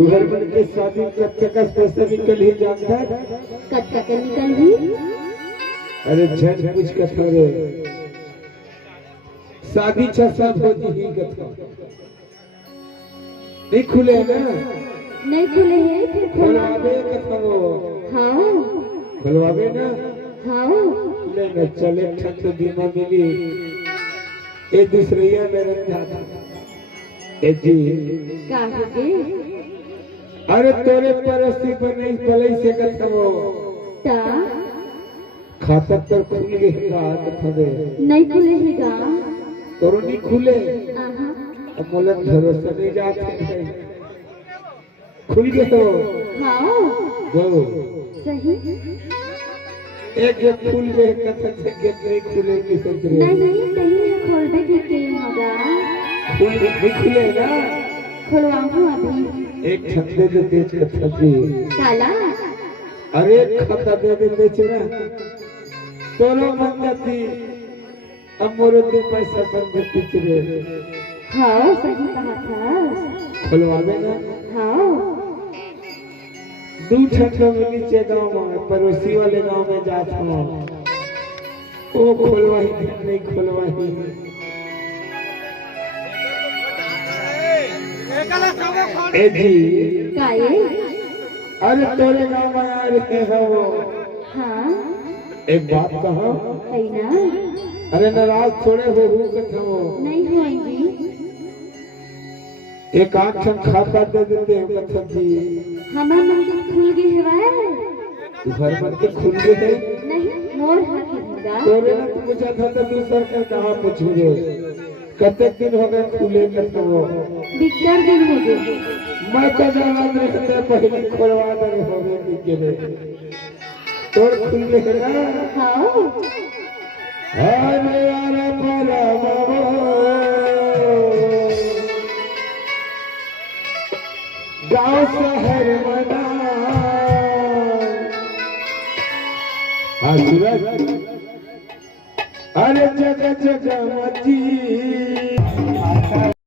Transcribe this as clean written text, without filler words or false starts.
तुहर मन के शादी कब तक पैसा निकल ही जाता है? कब तक निकल ही? अरे झट कुछ कथा रे शादी 6-7 हो जी ही कथा नहीं खुले ना? नहीं खुले हैं फिर खुलवावे कथा वो। हाँ खुलवावे ना? हाँ नहीं ना चले ठक तो बीमा मिली ए दूसरिया मेरे जाता ए जी काहे के? अरे तोरे पड़ोसी पर नहीं पलई से कथा वो ता खाता तर खुल गए का कथा दे नहीं खुले ही गा तोरो नहीं खुले आहा अब मोला भरोसा नहीं जाते खुल गए हो हाँ गो सही एक गेट खुल गए कथा से गेट नहीं खुले की सोच रहे नहीं नहीं है खोलने के होगा खुल नहीं खुले ना खुलवाऊं अभी एक छत्ते जो बेच कथा थी काला अरे खाता दे बेचना तोरो मन जाती अब मोरो दे पैसा बन जाती रे हाँ सही कहा था खुलवावे ना हाँ दू ठंडो में नीचे गाँव में पड़ोसी वाले गाँव में जाता हूँ वो खुलवाही नहीं खुलवाही ए जी काये अरे तोरे गाँव में आ रहे हो वो हाँ एक बात कहो है ना अरे नाराज थोड़े हो कथा हो नहीं होएगी एक आठ खाता दे देते हो कथा जी हमारा मन खुल गए है घर मन के खुल गए हैं नहीं मोर हाथ होगा तोरे ने पूछा था तो दूसर का कहाँ पूछोगे कते दिन हो गए खुले कथा हो बिकटर दिन हो गए मैं तो जाना रहते पहले खोलवा दे हो गए निकले तोर खुल गए ना हाँ हाय मेरा भला बाबा गाँव शहर मना हाँ सूरज अरे जगह जगह मची